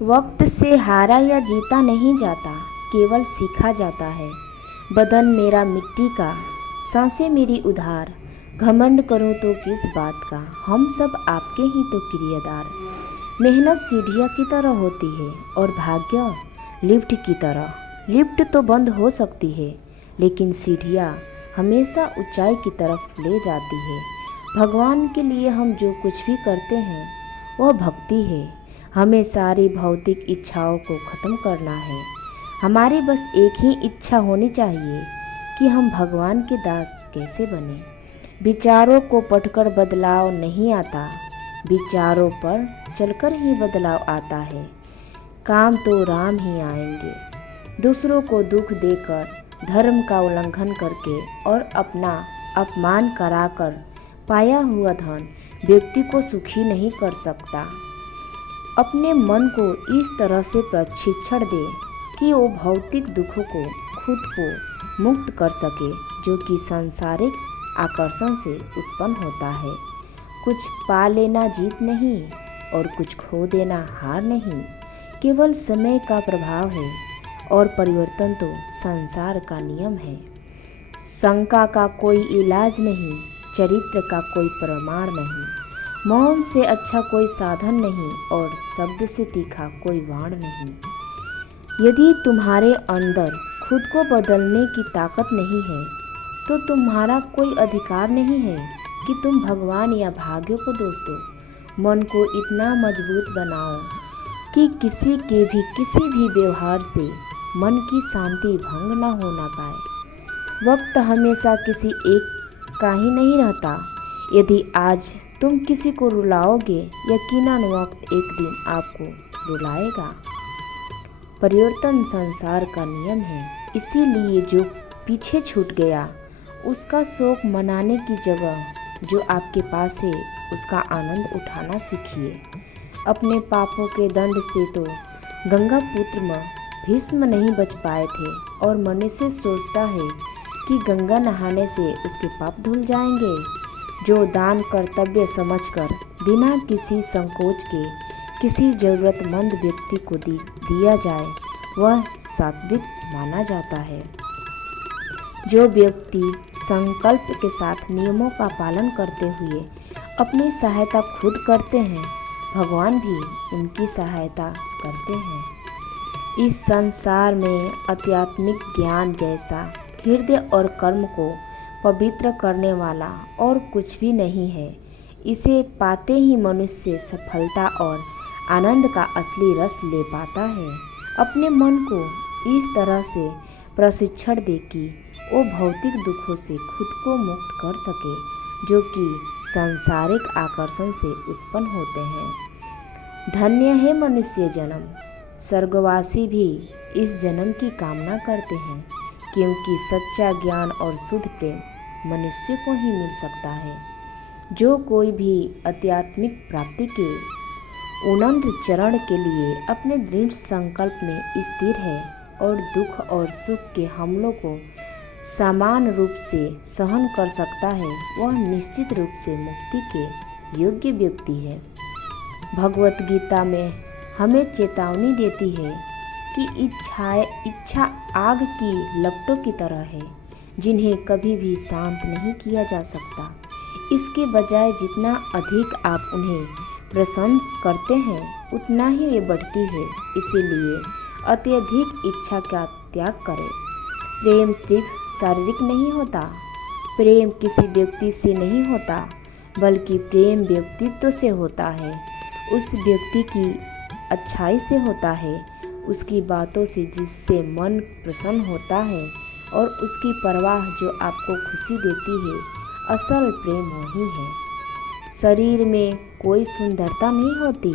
वक्त से हारा या जीता नहीं जाता, केवल सीखा जाता है। बदन मेरा मिट्टी का, सांसें मेरी उधार, घमंड करूं तो किस बात का, हम सब आपके ही तो किरियादार। मेहनत सीढ़ियाँ की तरह होती है और भाग्य लिफ्ट की तरह। लिफ्ट तो बंद हो सकती है, लेकिन सीढ़ियाँ हमेशा ऊंचाई की तरफ ले जाती है। भगवान के लिए हम जो कुछ भी करते हैं वह भक्ति है। हमें सारी भौतिक इच्छाओं को ख़त्म करना है। हमारी बस एक ही इच्छा होनी चाहिए कि हम भगवान के दास कैसे बने। विचारों को पढ़कर बदलाव नहीं आता, विचारों पर चलकर ही बदलाव आता है। काम तो राम ही आएंगे। दूसरों को दुख देकर, धर्म का उल्लंघन करके और अपना अपमान कराकर पाया हुआ धन व्यक्ति को सुखी नहीं कर सकता। अपने मन को इस तरह से प्रशिक्षण दे कि वो भौतिक दुखों को खुद को मुक्त कर सके, जो कि सांसारिक आकर्षण से उत्पन्न होता है। कुछ पा लेना जीत नहीं और कुछ खो देना हार नहीं, केवल समय का प्रभाव है और परिवर्तन तो संसार का नियम है। शंका का कोई इलाज नहीं, चरित्र का कोई प्रमाण नहीं, मौन से अच्छा कोई साधन नहीं और शब्द से तीखा कोई वाण नहीं। यदि तुम्हारे अंदर खुद को बदलने की ताकत नहीं है तो तुम्हारा कोई अधिकार नहीं है कि तुम भगवान या भाग्य को दोष दो। मन को इतना मजबूत बनाओ कि किसी के भी किसी भी व्यवहार से मन की शांति भंग न होना पाए। वक्त हमेशा किसी एक का ही नहीं रहता। यदि आज तुम किसी को रुलाओगे, यकीनन वक्त एक दिन आपको रुलाएगा। परिवर्तन संसार का नियम है, इसीलिए जो पीछे छूट गया उसका शोक मनाने की जगह जो आपके पास है उसका आनंद उठाना सीखिए। अपने पापों के दंड से तो गंगा पुत्र भीष्म नहीं बच पाए थे और मनुष्य सोचता है कि गंगा नहाने से उसके पाप धुल जाएंगे। जो दान कर्तव्य समझकर बिना किसी संकोच के किसी ज़रूरतमंद व्यक्ति को दिया जाए वह सात्विक माना जाता है। जो व्यक्ति संकल्प के साथ नियमों का पालन करते हुए अपनी सहायता खुद करते हैं, भगवान भी उनकी सहायता करते हैं। इस संसार में आध्यात्मिक ज्ञान जैसा हृदय और कर्म को पवित्र करने वाला और कुछ भी नहीं है। इसे पाते ही मनुष्य सफलता और आनंद का असली रस ले पाता है। अपने मन को इस तरह से प्रशिक्षण दे कि वो भौतिक दुखों से खुद को मुक्त कर सके, जो कि सांसारिक आकर्षण से उत्पन्न होते हैं। धन्य है मनुष्य जन्म। स्वर्गवासी भी इस जन्म की कामना करते हैं, क्योंकि सच्चा ज्ञान और शुद्ध प्रेम मनुष्य को ही मिल सकता है। जो कोई भी आध्यात्मिक प्राप्ति के उन्नत चरण के लिए अपने दृढ़ संकल्प में स्थिर है और दुख और सुख के हमलों को समान रूप से सहन कर सकता है, वह निश्चित रूप से मुक्ति के योग्य व्यक्ति है। भगवत गीता में हमें चेतावनी देती है कि इच्छा आग की लपटों की तरह है, जिन्हें कभी भी शांत नहीं किया जा सकता। इसके बजाय जितना अधिक आप उन्हें प्रशंसा करते हैं उतना ही वे बढ़ती है। इसीलिए अत्यधिक इच्छा का त्याग करें। प्रेम सिर्फ शारीरिक नहीं होता, प्रेम किसी व्यक्ति से नहीं होता, बल्कि प्रेम व्यक्तित्व से होता है। उस व्यक्ति की अच्छाई से होता है, उसकी बातों से जिससे मन प्रसन्न होता है और उसकी परवाह जो आपको खुशी देती है। असल प्रेम वही है। शरीर में कोई सुंदरता नहीं होती,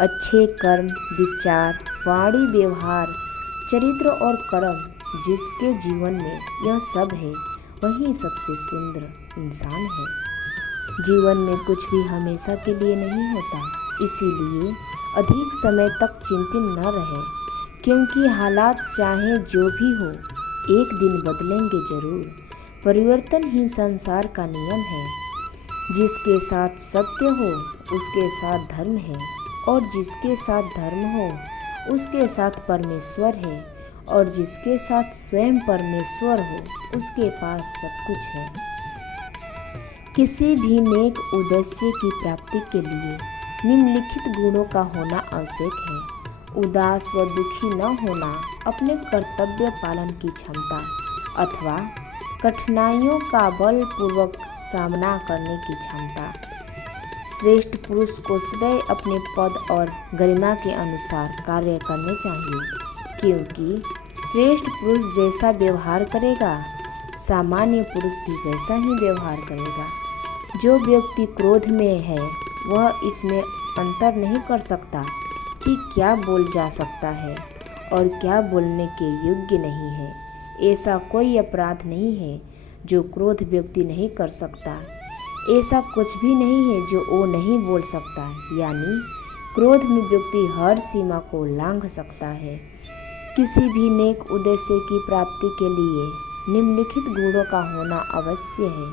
अच्छे कर्म, विचार, वाणी, व्यवहार, चरित्र और कर्म जिसके जीवन में यह सब है, वही सबसे सुंदर इंसान है। जीवन में कुछ भी हमेशा के लिए नहीं होता, इसीलिए अधिक समय तक चिंतित न रहे, क्योंकि हालात चाहे जो भी हो एक दिन बदलेंगे जरूर। परिवर्तन ही संसार का नियम है। जिसके साथ सत्य हो उसके साथ धर्म है और जिसके साथ धर्म हो उसके साथ परमेश्वर है, और जिसके साथ स्वयं परमेश्वर हो उसके पास सब कुछ है। किसी भी नेक उद्देश्य की प्राप्ति के लिए निम्नलिखित गुणों का होना आवश्यक है: उदास व दुखी न होना, अपने कर्तव्य पालन की क्षमता अथवा कठिनाइयों का बलपूर्वक सामना करने की क्षमता। श्रेष्ठ पुरुष को सदैव अपने पद और गरिमा के अनुसार कार्य करने चाहिए, क्योंकि श्रेष्ठ पुरुष जैसा व्यवहार करेगा सामान्य पुरुष भी वैसा ही व्यवहार करेगा। जो व्यक्ति क्रोध में है वह इसमें अंतर नहीं कर सकता कि क्या बोल जा सकता है और क्या बोलने के योग्य नहीं है। ऐसा कोई अपराध नहीं है जो क्रोध व्यक्ति नहीं कर सकता। ऐसा कुछ भी नहीं है जो वो नहीं बोल सकता, यानी क्रोध में व्यक्ति हर सीमा को लांघ सकता है। किसी भी नेक उद्देश्य की प्राप्ति के लिए निम्नलिखित गुणों का होना अवश्य है: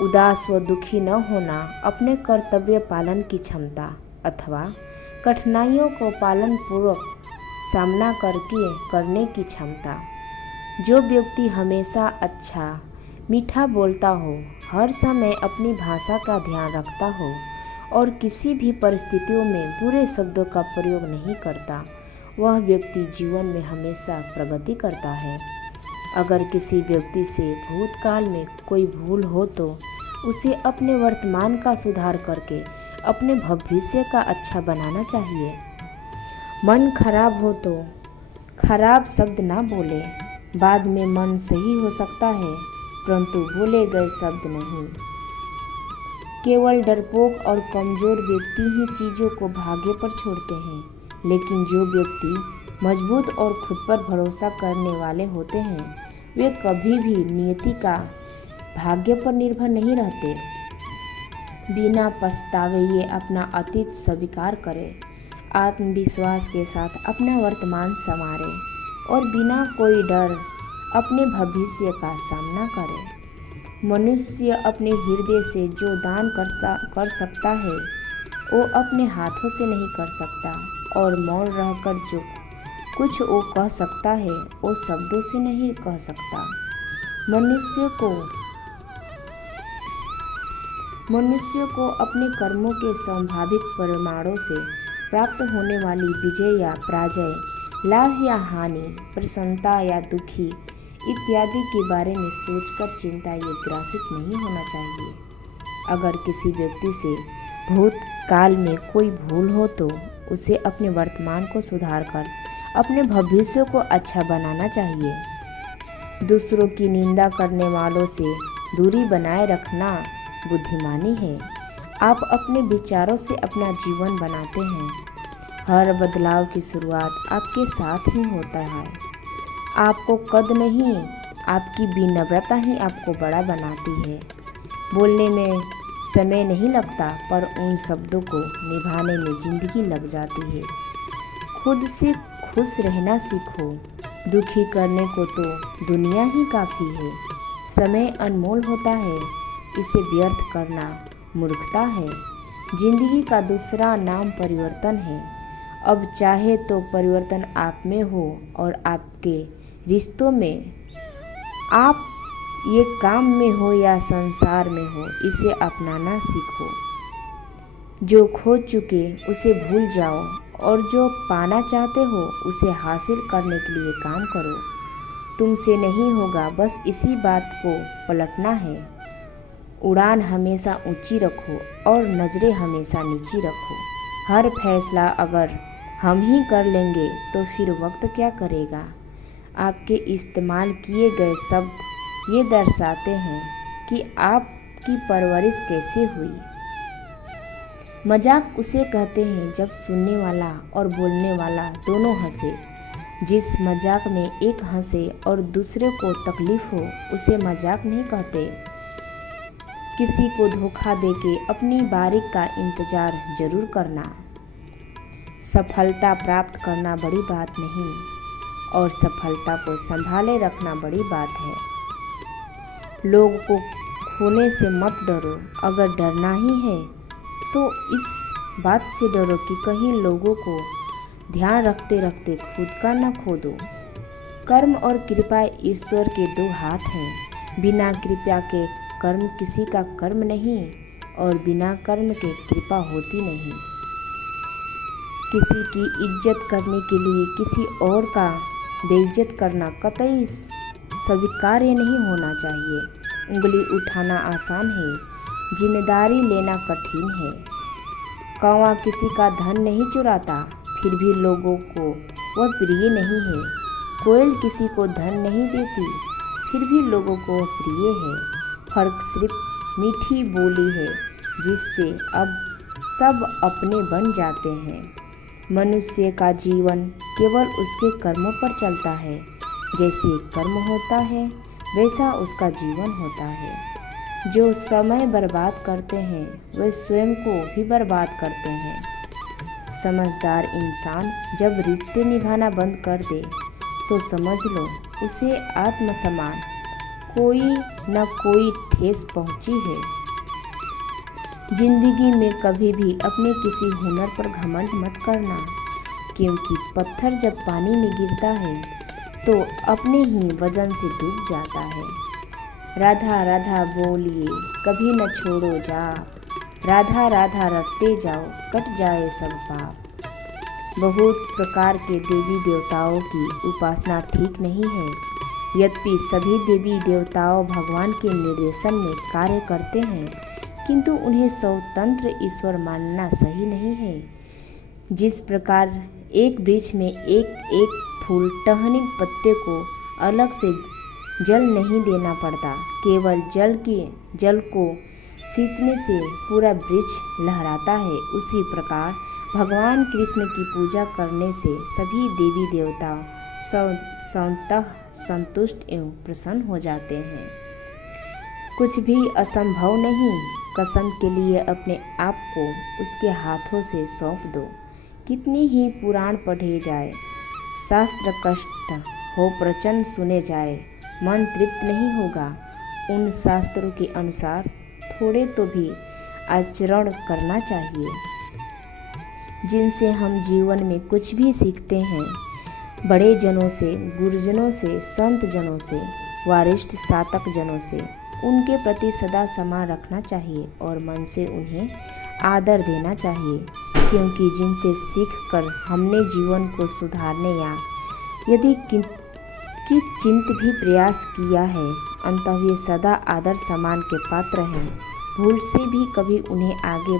उदास व दुखी न होना, अपने कर्तव्य पालन की क्षमता अथवा कठिनाइयों को पालन पूर्वक सामना करने की क्षमता। जो व्यक्ति हमेशा अच्छा मीठा बोलता हो, हर समय अपनी भाषा का ध्यान रखता हो और किसी भी परिस्थितियों में बुरे शब्दों का प्रयोग नहीं करता, वह व्यक्ति जीवन में हमेशा प्रगति करता है। अगर किसी व्यक्ति से भूतकाल में कोई भूल हो तो उसे अपने वर्तमान का सुधार करके अपने भविष्य का अच्छा बनाना चाहिए। मन खराब हो तो खराब शब्द ना बोले। बाद में मन सही हो सकता है, परंतु बोले गए शब्द नहीं। केवल डरपोक और कमज़ोर व्यक्ति ही चीज़ों को भाग्य पर छोड़ते हैं, लेकिन जो व्यक्ति मजबूत और खुद पर भरोसा करने वाले होते हैं वे कभी भी नियति का भाग्य पर निर्भर नहीं रहते। बिना पछतावे ये अपना अतीत स्वीकार करें, आत्मविश्वास के साथ अपना वर्तमान संवारें और बिना कोई डर अपने भविष्य का सामना करे। मनुष्य अपने हृदय से जो दान कर सकता है वो अपने हाथों से नहीं कर सकता, और मौन रहकर जो कुछ वो कह सकता है वो शब्दों से नहीं कह सकता। मनुष्य को अपने कर्मों के संभावित परिणामों से प्राप्त होने वाली विजय या पराजय, लाभ या हानि, प्रसन्नता या दुखी इत्यादि के बारे में सोचकर चिंता या ग्रसित नहीं होना चाहिए। अगर किसी व्यक्ति से भूतकाल में कोई भूल हो तो उसे अपने वर्तमान को सुधार कर अपने भविष्य को अच्छा बनाना चाहिए। दूसरों की निंदा करने वालों से दूरी बनाए रखना बुद्धिमानी है। आप अपने विचारों से अपना जीवन बनाते हैं। हर बदलाव की शुरुआत आपके साथ ही होता है। आपको कद नहीं, आपकी विनम्रता ही आपको बड़ा बनाती है। बोलने में समय नहीं लगता, पर उन शब्दों को निभाने में जिंदगी लग जाती है। खुद से खुश रहना सीखो। दुखी करने को तो दुनिया ही काफ़ी है। समय अनमोल होता है, इसे व्यर्थ करना मूर्खता है। जिंदगी का दूसरा नाम परिवर्तन है। अब चाहे तो परिवर्तन आप में हो और आपके रिश्तों में, आप ये काम में हो या संसार में हो, इसे अपनाना सीखो। जो खो चुके उसे भूल जाओ और जो पाना चाहते हो उसे हासिल करने के लिए काम करो। तुमसे नहीं होगा, बस इसी बात को पलटना है। उड़ान हमेशा ऊंची रखो और नज़रें हमेशा नीची रखो। हर फैसला अगर हम ही कर लेंगे तो फिर वक्त क्या करेगा। आपके इस्तेमाल किए गए शब्द ये दर्शाते हैं कि आपकी परवरिश कैसे हुई। मजाक उसे कहते हैं जब सुनने वाला और बोलने वाला दोनों हंसे। जिस मजाक में एक हंसे और दूसरे को तकलीफ हो उसे मजाक नहीं कहते। किसी को धोखा देके अपनी बारी का इंतजार जरूर करना। सफलता प्राप्त करना बड़ी बात नहीं और सफलता को संभाले रखना बड़ी बात है। लोग को खोने से मत डरो। अगर डरना ही है तो इस बात से डरो कि कहीं लोगों को ध्यान रखते रखते खुद का न खो दो। कर्म और कृपा ईश्वर के दो हाथ हैं। बिना कृपा के कर्म किसी का कर्म नहीं और बिना कर्म के कृपा होती नहीं। किसी की इज्जत करने के लिए किसी और का बेइज्जत करना कतई स्वीकार्य नहीं होना चाहिए। उंगली उठाना आसान है, जिम्मेदारी लेना कठिन है। कौवा किसी का धन नहीं चुराता, फिर भी लोगों को वह प्रिय नहीं है। कोयल किसी को धन नहीं देती, फिर भी लोगों को वह प्रिय है। फर्क सिर्फ मीठी बोली है, जिससे अब सब अपने बन जाते हैं। मनुष्य का जीवन केवल उसके कर्मों पर चलता है। जैसे कर्म होता है वैसा उसका जीवन होता है। जो समय बर्बाद करते हैं वे स्वयं को भी बर्बाद करते हैं। समझदार इंसान जब रिश्ते निभाना बंद कर दे तो समझ लो उसे आत्मसम्मान कोई न कोई ठेस पहुंची है। जिंदगी में कभी भी अपने किसी हुनर पर घमंड मत करना, क्योंकि पत्थर जब पानी में गिरता है तो अपने ही वजन से डूब जाता है। राधा राधा बोलिए कभी न छोड़ो जाप, राधा राधा रटते जाओ कट जाए सब पाप। बहुत प्रकार के देवी देवताओं की उपासना ठीक नहीं है। यद्यपि सभी देवी देवताओं भगवान के निर्देशन में कार्य करते हैं, किंतु उन्हें स्वतंत्र ईश्वर मानना सही नहीं है। जिस प्रकार एक वृक्ष में एक एक फूल टहनी पत्ते को अलग से जल नहीं देना पड़ता, केवल जल को सींचने से पूरा वृक्ष लहराता है, उसी प्रकार भगवान कृष्ण की पूजा करने से सभी देवी देवता स्वतः संतुष्ट एवं प्रसन्न हो जाते हैं। कुछ भी असंभव नहीं। कसम के लिए अपने आप को उसके हाथों से सौंप दो। कितनी ही पुराण पढ़े जाए, शास्त्र कष्ट हो प्रवचन सुने जाए, मन तृप्त नहीं होगा। उन शास्त्रों के अनुसार थोड़े तो भी आचरण करना चाहिए, जिनसे हम जीवन में कुछ भी सीखते हैं। बड़े जनों से, गुरुजनों से, संत जनों से, वरिष्ठ साधक जनों से उनके प्रति सदा सम्मान रखना चाहिए और मन से उन्हें आदर देना चाहिए, क्योंकि जिनसे सीख कर हमने जीवन को सुधारने या यदि किंचित भी प्रयास किया है, अंततः वे सदा आदर सम्मान के पात्र हैं। भूल से भी कभी उन्हें आगे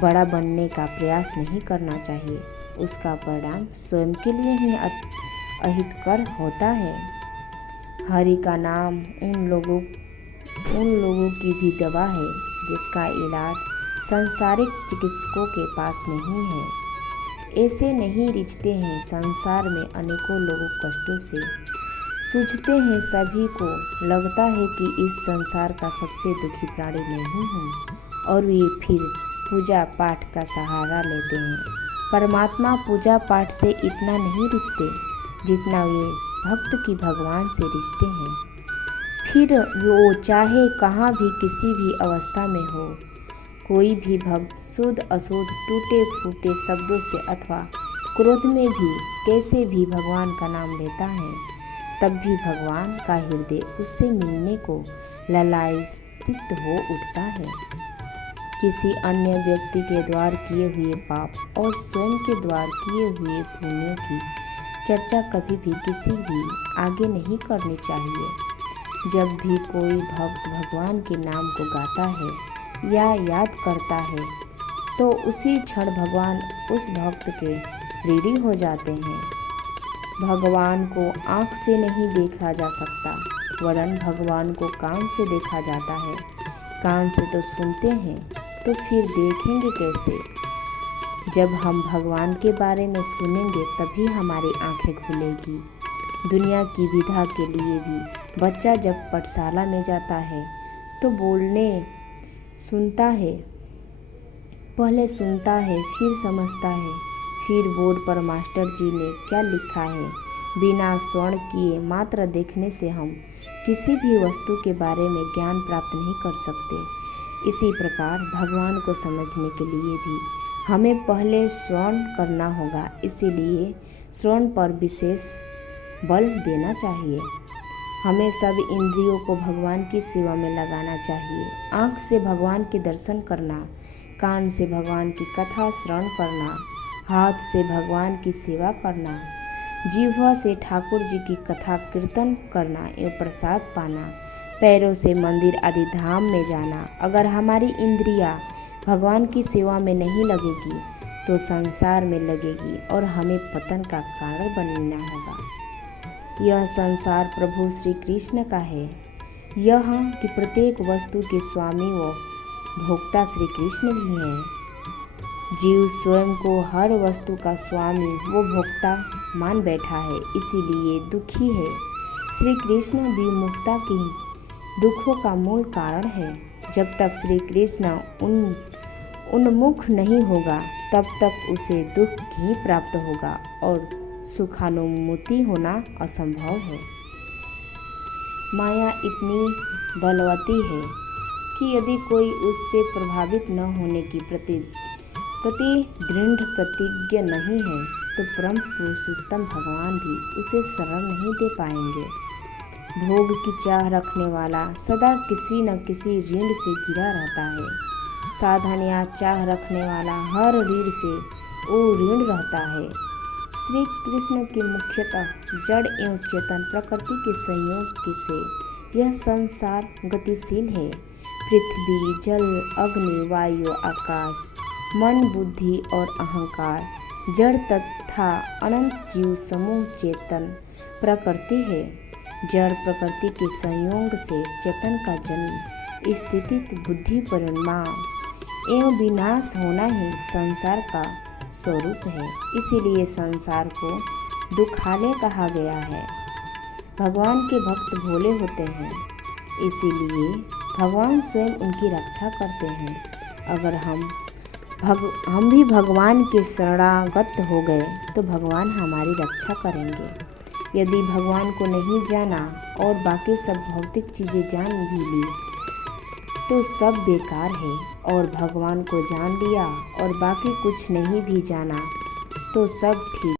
बड़ा बनने का प्रयास नहीं करना चाहिए। उसका परिणाम स्वयं के लिए ही अहितकर होता है। हरि का नाम उन लोगों की भी दवा है जिसका इलाज सांसारिक चिकित्सकों के पास नहीं है। ऐसे नहीं रिझते हैं संसार में अनेकों लोगों कष्टों से सूझते हैं। सभी को लगता है कि इस संसार का सबसे दुखी प्राणी मैं ही हूँ, और वे फिर पूजा पाठ का सहारा लेते हैं। परमात्मा पूजा पाठ से इतना नहीं रिझते जितना वे भक्त की भगवान से रिझते हैं। फिर वो चाहे कहाँ भी किसी भी अवस्था में हो, कोई भी भक्त शुद्ध अशुद्ध टूटे फूटे शब्दों से अथवा क्रोध में भी कैसे भी भगवान का नाम लेता है, तब भी भगवान का हृदय उससे मिलने को लालायित हो उठता है। किसी अन्य व्यक्ति के द्वारा किए हुए पाप और स्वयं के द्वारा किए हुए पुण्यों की चर्चा कभी भी किसी भी आगे नहीं करनी चाहिए। जब भी कोई भक्त भगवान के नाम को गाता है या याद करता है, तो उसी क्षण भगवान उस भक्त के ऋणी हो जाते हैं। भगवान को आँख से नहीं देखा जा सकता, वरन भगवान को कान से देखा जाता है। कान से तो सुनते हैं, तो फिर देखेंगे कैसे? जब हम भगवान के बारे में सुनेंगे तभी हमारी आँखें खुलेगी। दुनिया की विधा के लिए भी बच्चा जब पाठशाला में जाता है तो पहले सुनता है, फिर समझता है, फिर बोर्ड पर मास्टर जी ने क्या लिखा है। बिना श्रवण किए मात्र देखने से हम किसी भी वस्तु के बारे में ज्ञान प्राप्त नहीं कर सकते। इसी प्रकार भगवान को समझने के लिए भी हमें पहले श्रवण करना होगा, इसीलिए श्रवण पर विशेष बल देना चाहिए। हमें सब इंद्रियों को भगवान की सेवा में लगाना चाहिए। आँख से भगवान के दर्शन करना, कान से भगवान की कथा श्रवण करना, हाथ से भगवान की सेवा करना, जिह्वा से ठाकुर जी की कथा कीर्तन करना एवं प्रसाद पाना, पैरों से मंदिर आदि धाम में जाना। अगर हमारी इंद्रियां भगवान की सेवा में नहीं लगेगी तो संसार में लगेगी और हमें पतन का कारण बनना होगा। यह संसार प्रभु श्री कृष्ण का है। यह कि प्रत्येक वस्तु के स्वामी व भोक्ता श्री कृष्ण भी हैं। जीव स्वयं को हर वस्तु का स्वामी व भोक्ता मान बैठा है, इसीलिए दुखी है। श्री कृष्ण भी मुक्ता की दुखों का मूल कारण है। जब तक श्री कृष्ण उन्मुख नहीं होगा तब तक उसे दुख ही प्राप्त होगा और सुखानुमुति होना असंभव है। माया इतनी बलवती है कि यदि कोई उससे प्रभावित न होने की प्रति दृढ़ प्रतिज्ञ नहीं है तो परम पुरुषोत्तम भगवान भी उसे शरण नहीं दे पाएंगे। भोग की चाह रखने वाला सदा किसी न किसी ऋण से घिरा रहता है। साधन या चाह रखने वाला हर ऋण से ऋण रहता है। श्री कृष्ण की मुख्यतः जड़ एवं चेतन प्रकृति के संयोग से यह संसार गतिशील है। पृथ्वी, जल, अग्नि, वायु, आकाश, मन, बुद्धि और अहंकार जड़ तथा अनंत जीव समूह चेतन प्रकृति है। जड़ प्रकृति के संयोग से चेतन का जन्म, स्थिति, बुद्धि, परिणाम एवं विनाश होना ही संसार का स्वरूप है। इसीलिए संसार को दुखालय कहा गया है। भगवान के भक्त भोले होते हैं, इसीलिए भगवान स्वयं उनकी रक्षा करते हैं। अगर हम भी भगवान के शरणागत हो गए तो भगवान हमारी रक्षा करेंगे। यदि भगवान को नहीं जाना और बाकी सब भौतिक चीज़ें जान भी ली तो सब बेकार है, और भगवान को जान लिया और बाकी कुछ नहीं भी जाना तो सब ठीक।